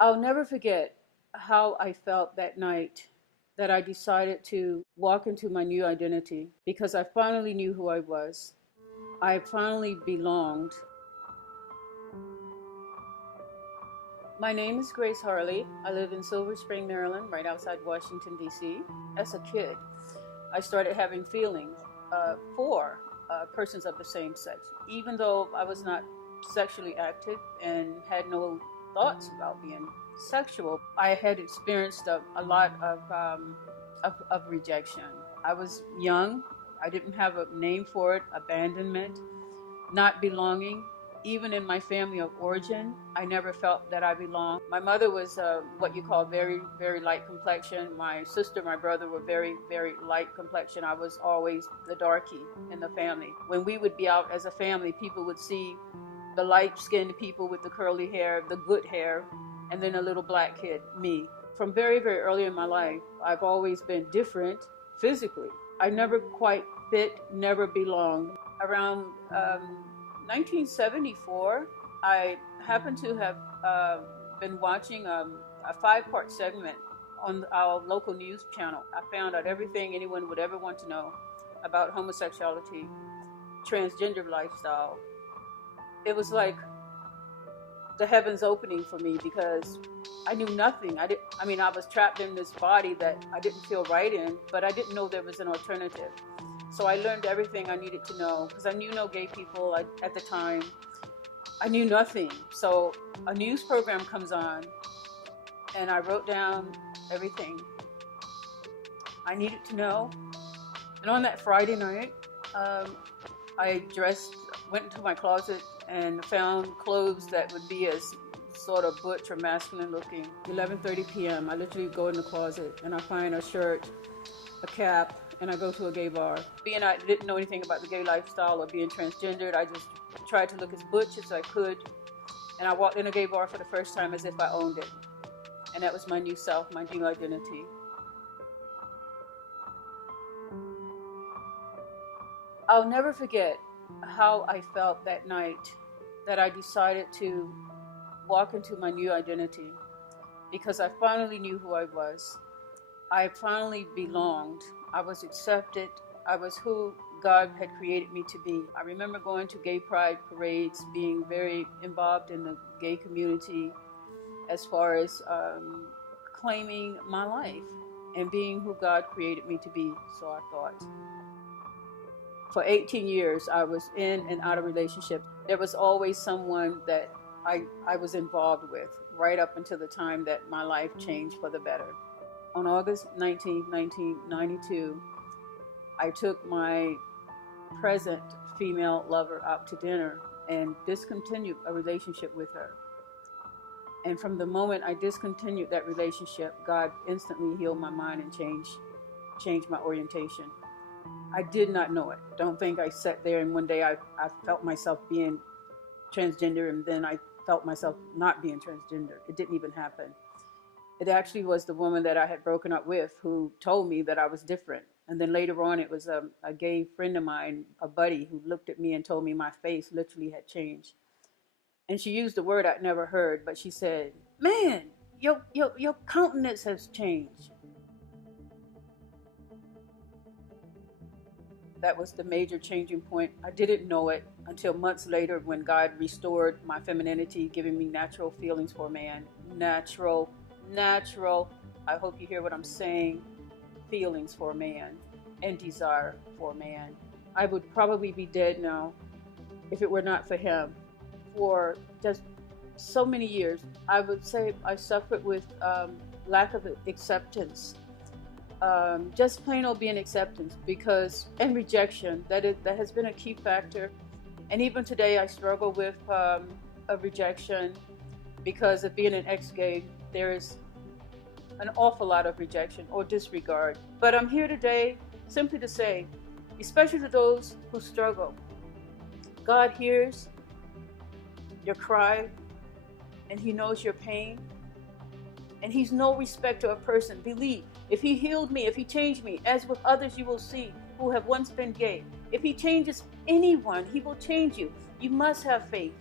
I'll never forget how I felt that night that I decided to walk into my new identity because I finally knew who I was. I finally belonged. My name is Grace Harley. I live in Silver Spring, Maryland, right outside Washington, D.C. As a kid, I started having feelings for persons of the same sex, even though I was not sexually active and had no thoughts about being sexual. I had experienced a lot of rejection. I was young. I didn't have a name for it. Abandonment, not belonging. Even in my family of origin, I never felt that I belonged. My mother was what you call very, very light complexion. My sister, my brother were very, very light complexion. I was always the darkie in the family. When we would be out as a family, people would see the light-skinned people with the curly hair, the good hair, and then a little black kid, me. From very, very early in my life, I've always been different physically. I never quite fit, never belonged. Around 1974, I happened to have been watching a five-part segment on our local news channel. I found out everything anyone would ever want to know about homosexuality, transgender lifestyle. It was like the heavens opening for me because I knew nothing. I was trapped in this body that I didn't feel right in, but I didn't know there was an alternative. So I learned everything I needed to know because I knew no gay people at the time. I knew nothing. So a news program comes on and I wrote down everything I needed to know. And on that Friday night, I went into my closet and found clothes that would be as sort of butch or masculine looking. 11:30 p.m. I literally go in the closet and I find a shirt, a cap, and I go to a gay bar. Being I didn't know anything about the gay lifestyle or being transgendered, I just tried to look as butch as I could. And I walked in a gay bar for the first time as if I owned it. And that was my new self, my new identity. I'll never forget how I felt that night that I decided to walk into my new identity because I finally knew who I was. I finally belonged. I was accepted. I was who God had created me to be. I remember going to gay pride parades, being very involved in the gay community as far as claiming my life and being who God created me to be, so I thought. For 18 years, I was in and out of relationships. There was always someone that I was involved with right up until the time that my life changed for the better. On August 19, 1992, I took my present female lover out to dinner and discontinued a relationship with her. And from the moment I discontinued that relationship, God instantly healed my mind and changed my orientation. I did not know it. Don't think I sat there and one day I felt myself being transgender and then I felt myself not being transgender. It didn't even happen. It actually was the woman that I had broken up with who told me that I was different. And then later on, it was a gay friend of mine, a buddy, who looked at me and told me my face literally had changed. And she used a word I'd never heard, but she said, "Man, your countenance has changed." That was the major changing point. I didn't know it until months later when God restored my femininity, giving me natural feelings for a man. Natural. I hope you hear what I'm saying. Feelings for a man and desire for a man. I would probably be dead now if it were not for him. For just so many years, I would say I suffered with lack of acceptance. Just plain old being acceptance and rejection, that has been a key factor. And even today I struggle with a rejection because of being an ex-gay. There is an awful lot of rejection or disregard. But I'm here today simply to say, especially to those who struggle, God hears your cry and he knows your pain. And he's no respecter of person. Believe, if he healed me, if he changed me, as with others you will see who have once been gay, if he changes anyone, he will change you. You must have faith.